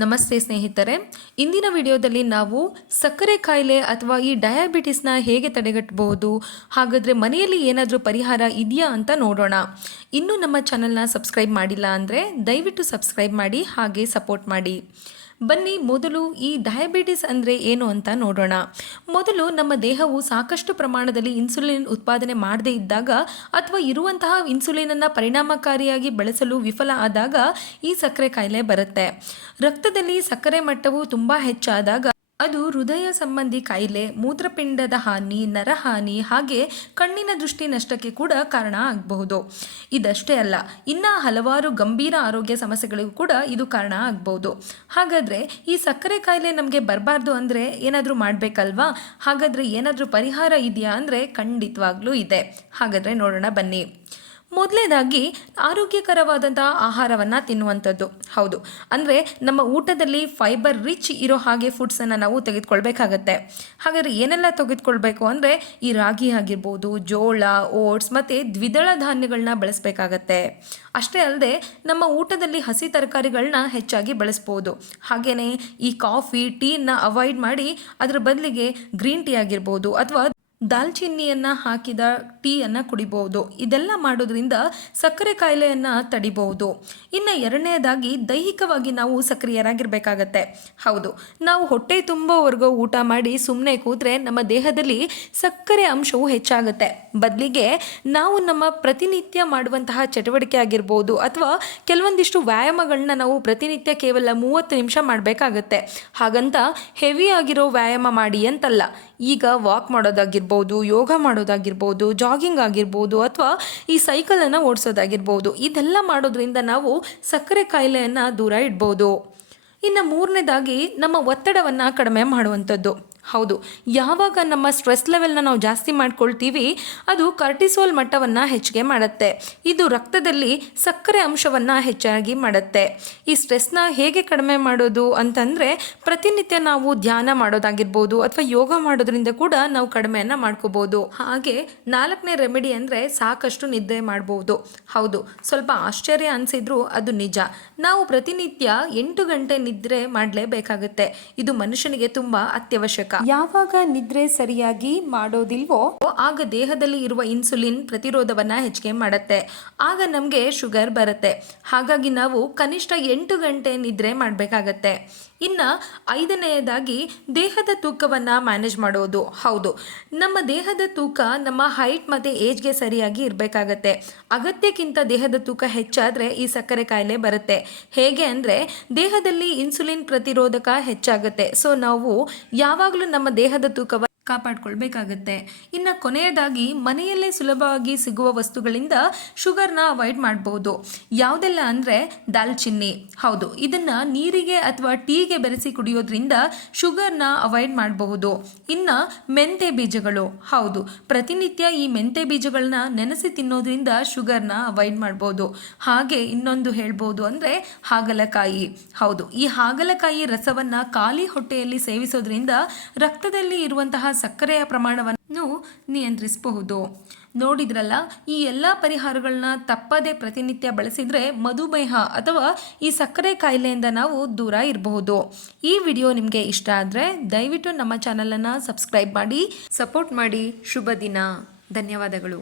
ನಮಸ್ತೆ ಸ್ನೇಹಿತರೆ, ಇಂದಿನ ವಿಡಿಯೋದಲ್ಲಿ ನಾವು ಸಕ್ಕರೆ ಕಾಯಿಲೆ ಅಥವಾ ಈ ಡಯಾಬಿಟಿಸ್ನ ಹೇಗೆ ತಡೆಗಟ್ಟಬಹುದು, ಹಾಗಾದರೆ ಮನೆಯಲ್ಲಿ ಏನಾದರೂ ಪರಿಹಾರ ಇದೆಯಾ ಅಂತ ನೋಡೋಣ. ಇನ್ನೂ ನಮ್ಮ ಚಾನಲ್ನ ಸಬ್ಸ್ಕ್ರೈಬ್ ಮಾಡಿಲ್ಲ ಅಂದರೆ ದಯವಿಟ್ಟು ಸಬ್ಸ್ಕ್ರೈಬ್ ಮಾಡಿ, ಹಾಗೆ ಸಪೋರ್ಟ್ ಮಾಡಿ. ಬನ್ನಿ ಮೊದಲು ಈ ಡಯಾಬಿಟಿಸ್ ಅಂದರೆ ಏನು ಅಂತ ನೋಡೋಣ. ಮೊದಲು ನಮ್ಮ ದೇಹವು ಸಾಕಷ್ಟು ಪ್ರಮಾಣದಲ್ಲಿ ಇನ್ಸುಲಿನ್ ಉತ್ಪಾದನೆ ಮಾಡದೇ ಇದ್ದಾಗ ಅಥವಾ ಇರುವಂತಹ ಇನ್ಸುಲಿನನ್ನು ಪರಿಣಾಮಕಾರಿಯಾಗಿ ಬಳಸಲು ವಿಫಲ ಆದಾಗ ಈ ಸಕ್ಕರೆ ಕಾಯಿಲೆ ಬರುತ್ತೆ. ರಕ್ತದಲ್ಲಿ ಸಕ್ಕರೆ ಮಟ್ಟವು ತುಂಬ ಹೆಚ್ಚಾದಾಗ ಅದು ಹೃದಯ ಸಂಬಂಧಿ ಕಾಯಿಲೆ, ಮೂತ್ರಪಿಂಡದ ಹಾನಿ, ನರಹಾನಿ, ಹಾಗೆ ಕಣ್ಣಿನ ದೃಷ್ಟಿ ನಷ್ಟಕ್ಕೆ ಕೂಡ ಕಾರಣ ಆಗಬಹುದು. ಇದಷ್ಟೇ ಅಲ್ಲ, ಇನ್ನು ಹಲವಾರು ಗಂಭೀರ ಆರೋಗ್ಯ ಸಮಸ್ಯೆಗಳಿಗೂ ಕೂಡ ಇದು ಕಾರಣ ಆಗಬಹುದು. ಹಾಗಾದರೆ ಈ ಸಕ್ಕರೆ ಕಾಯಿಲೆ ನಮಗೆ ಬರಬಾರ್ದು ಅಂದರೆ ಏನಾದರೂ ಮಾಡಬೇಕಲ್ವಾ? ಹಾಗಾದರೆ ಏನಾದರೂ ಪರಿಹಾರ ಇದೆಯಾ ಅಂದರೆ ಖಂಡಿತವಾಗ್ಲೂ ಇದೆ. ಹಾಗಾದರೆ ನೋಡೋಣ ಬನ್ನಿ. ಮೊದಲನೇದಾಗಿ ಆರೋಗ್ಯಕರವಾದಂಥ ಆಹಾರವನ್ನು ತಿನ್ನುವಂಥದ್ದು. ಹೌದು, ಅಂದರೆ ನಮ್ಮ ಊಟದಲ್ಲಿ ಫೈಬರ್ ರಿಚ್ ಇರೋ ಹಾಗೆ ಫುಡ್ಸನ್ನು ನಾವು ತೆಗೆದುಕೊಳ್ಬೇಕಾಗತ್ತೆ. ಹಾಗಾದರೆ ಏನೆಲ್ಲ ತೆಗೆದುಕೊಳ್ಬೇಕು ಅಂದರೆ ಈ ರಾಗಿ ಆಗಿರ್ಬೋದು, ಜೋಳ, ಓಟ್ಸ್ ಮತ್ತು ದ್ವಿದಳ ಧಾನ್ಯಗಳನ್ನ ಬಳಸಬೇಕಾಗತ್ತೆ. ಅಷ್ಟೇ ಅಲ್ಲದೆ ನಮ್ಮ ಊಟದಲ್ಲಿ ಹಸಿ ತರಕಾರಿಗಳನ್ನ ಹೆಚ್ಚಾಗಿ ಬಳಸ್ಬೋದು. ಹಾಗೆಯೇ ಈ ಕಾಫಿ, ಟೀನ ಅವಾಯ್ಡ್ ಮಾಡಿ ಅದರ ಬದಲಿಗೆ ಗ್ರೀನ್ ಟೀ ಆಗಿರ್ಬೋದು ಅಥವಾ ದಾಲ್ಚಿನ್ನಿಯನ್ನು ಹಾಕಿದ ಟೀಯನ್ನು ಕುಡಿಬಹುದು. ಇದೆಲ್ಲ ಮಾಡೋದ್ರಿಂದ ಸಕ್ಕರೆ ಕಾಯಿಲೆಯನ್ನು ತಡಿಬಹುದು. ಇನ್ನು ಎರಡನೇದಾಗಿ ದೈಹಿಕವಾಗಿ ನಾವು ಸಕ್ರಿಯರಾಗಿರಬೇಕಾಗತ್ತೆ. ಹೌದು, ನಾವು ಹೊಟ್ಟೆ ತುಂಬುವವರೆಗೂ ಊಟ ಮಾಡಿ ಸುಮ್ಮನೆ ಕೂತ್ರೆ ನಮ್ಮ ದೇಹದಲ್ಲಿ ಸಕ್ಕರೆ ಅಂಶವು ಹೆಚ್ಚಾಗುತ್ತೆ. ಬದಲಿಗೆ ನಾವು ನಮ್ಮ ಪ್ರತಿನಿತ್ಯ ಮಾಡುವಂತಹ ಚಟುವಟಿಕೆ ಆಗಿರ್ಬೋದು ಅಥವಾ ಕೆಲವೊಂದಿಷ್ಟು ವ್ಯಾಯಾಮಗಳನ್ನ ನಾವು ಪ್ರತಿನಿತ್ಯ ಕೇವಲ 30 ನಿಮಿಷ ಮಾಡಬೇಕಾಗತ್ತೆ. ಹಾಗಂತ ಹೆವಿ ಆಗಿರೋ ವ್ಯಾಯಾಮ ಮಾಡಿ ಅಂತಲ್ಲ. ಈಗ ವಾಕ್ ಮಾಡೋದಾಗಿರ್ಬೋದು, ಯೋಗ ಮಾಡೋದಾಗಿರ್ಬೋದು, ಜಾಗಿಂಗ್ ಆಗಿರ್ಬೋದು ಅಥವಾ ಈ ಸೈಕಲನ್ನು ಓಡಿಸೋದಾಗಿರ್ಬೋದು, ಇದೆಲ್ಲ ಮಾಡೋದ್ರಿಂದ ನಾವು ಸಕ್ಕರೆ ಕಾಯಿಲೆಯನ್ನು ದೂರ ಇಡ್ಬೋದು. ಇನ್ನು ಮೂರನೇದಾಗಿ ನಮ್ಮ ಒತ್ತಡವನ್ನು ಕಡಿಮೆ ಮಾಡುವಂಥದ್ದು. ಹೌದು, ಯಾವಾಗ ನಮ್ಮ ಸ್ಟ್ರೆಸ್ ಲೆವೆಲ್ನ ನಾವು ಜಾಸ್ತಿ ಮಾಡ್ಕೊಳ್ತೀವಿ ಅದು ಕಾರ್ಟಿಸೋಲ್ ಮಟ್ಟವನ್ನು ಹೆಚ್ಚಿಗೆ ಮಾಡುತ್ತೆ. ಇದು ರಕ್ತದಲ್ಲಿ ಸಕ್ಕರೆ ಅಂಶವನ್ನು ಹೆಚ್ಚಾಗಿ ಮಾಡುತ್ತೆ. ಈ ಸ್ಟ್ರೆಸ್ನ ಹೇಗೆ ಕಡಿಮೆ ಮಾಡೋದು ಅಂತಂದರೆ ಪ್ರತಿನಿತ್ಯ ನಾವು ಧ್ಯಾನ ಮಾಡೋದಾಗಿರ್ಬೋದು ಅಥವಾ ಯೋಗ ಮಾಡೋದ್ರಿಂದ ಕೂಡ ನಾವು ಕಡಿಮೆಯನ್ನು ಮಾಡ್ಕೋಬೋದು. ಹಾಗೆ 4ನೇ ರೆಮಿಡಿ ಅಂದರೆ ಸಾಕಷ್ಟು ನಿದ್ರೆ ಮಾಡ್ಬೋದು. ಹೌದು, ಸ್ವಲ್ಪ ಆಶ್ಚರ್ಯ ಅನಿಸಿದ್ರು ಅದು ನಿಜ. ನಾವು ಪ್ರತಿನಿತ್ಯ 8 ಗಂಟೆ ನಿದ್ರೆ ಮಾಡಲೇಬೇಕಾಗುತ್ತೆ. ಇದು ಮನುಷ್ಯನಿಗೆ ತುಂಬ ಅತ್ಯವಶ್ಯಕ. ಯಾವಾಗ ನಿದ್ರೆ ಸರಿಯಾಗಿ ಮಾಡೋದಿಲ್ವೋ ಆಗ ದೇಹದಲ್ಲಿ ಇರುವ ಇನ್ಸುಲಿನ್ ಪ್ರತಿರೋಧವನ್ನು ಹೆಚ್ಚಿಗೆ ಮಾಡುತ್ತೆ. ಆಗ ನಮಗೆ ಶುಗರ್ ಬರುತ್ತೆ. ಹಾಗಾಗಿ ನಾವು ಕನಿಷ್ಠ 8 ಗಂಟೆ ನಿದ್ರೆ ಮಾಡಬೇಕಾಗತ್ತೆ. ಇನ್ನು 5ನೇದಾಗಿ ದೇಹದ ತೂಕವನ್ನು ಮ್ಯಾನೇಜ್ ಮಾಡೋದು. ಹೌದು, ನಮ್ಮ ದೇಹದ ತೂಕ ನಮ್ಮ ಹೈಟ್ ಮತ್ತು ಏಜ್ಗೆ ಸರಿಯಾಗಿ ಇರಬೇಕಾಗತ್ತೆ. ಅಗತ್ಯಕ್ಕಿಂತ ದೇಹದ ತೂಕ ಹೆಚ್ಚಾದರೆ ಈ ಸಕ್ಕರೆ ಕಾಯಿಲೆ ಬರುತ್ತೆ. ಹೇಗೆ ಅಂದರೆ ದೇಹದಲ್ಲಿ ಇನ್ಸುಲಿನ್ ಪ್ರತಿರೋಧಕ ಹೆಚ್ಚಾಗುತ್ತೆ. ಸೊ ನಾವು ಯಾವಾಗಲೂ ನಮ್ಮ ದೇಹದ ತೂಕವನ್ನು ಕಾಪಾಡ್ಕೊಳ್ಬೇಕಾಗತ್ತೆ. ಇನ್ನು ಕೊನೆಯದಾಗಿ ಮನೆಯಲ್ಲೇ ಸುಲಭವಾಗಿ ಸಿಗುವ ವಸ್ತುಗಳಿಂದ ಶುಗರ್ನ ಅವಾಯ್ಡ್ ಮಾಡ್ಬೋದು. ಯಾವುದೆಲ್ಲ ಅಂದರೆ ದಾಲ್ಚಿನ್ನಿ. ಹೌದು, ಇದನ್ನು ನೀರಿಗೆ ಅಥವಾ ಟೀಗೆ ಬೆರೆಸಿ ಕುಡಿಯೋದ್ರಿಂದ ಶುಗರ್ನ ಅವಾಯ್ಡ್ ಮಾಡಬಹುದು. ಇನ್ನು ಮೆಂತೆ ಬೀಜಗಳು. ಹೌದು, ಪ್ರತಿನಿತ್ಯ ಈ ಮೆಂತೆ ಬೀಜಗಳನ್ನ ನೆನೆಸಿ ತಿನ್ನೋದ್ರಿಂದ ಶುಗರ್ನ ಅವಾಯ್ಡ್ ಮಾಡ್ಬೋದು. ಹಾಗೆ ಇನ್ನೊಂದು ಹೇಳ್ಬೋದು ಅಂದರೆ ಹಾಗಲಕಾಯಿ. ಹೌದು, ಈ ಹಾಗಲಕಾಯಿ ರಸವನ್ನು ಖಾಲಿ ಹೊಟ್ಟೆಯಲ್ಲಿ ಸೇವಿಸೋದ್ರಿಂದ ರಕ್ತದಲ್ಲಿ ಇರುವಂತಹ ಸಕ್ಕರೆಯ ಪ್ರಮಾಣವನ್ನು ನಿಯಂತ್ರಿಸಬಹುದು. ನೋಡಿದ್ರಲ್ಲ, ಈ ಎಲ್ಲ ಪರಿಹಾರಗಳನ್ನ ತಪ್ಪದೇ ಪ್ರತಿನಿತ್ಯ ಬಳಸಿದರೆ ಮಧುಮೇಹ ಅಥವಾ ಈ ಸಕ್ಕರೆ ಕಾಯಿಲೆಯಿಂದ ನಾವು ದೂರ ಇರಬಹುದು. ಈ ವಿಡಿಯೋ ನಿಮಗೆ ಇಷ್ಟ ಆದರೆ ದಯವಿಟ್ಟು ನಮ್ಮ ಚಾನಲನ್ನು ಸಬ್ಸ್ಕ್ರೈಬ್ ಮಾಡಿ, ಸಪೋರ್ಟ್ ಮಾಡಿ. ಶುಭ ದಿನ. ಧನ್ಯವಾದಗಳು.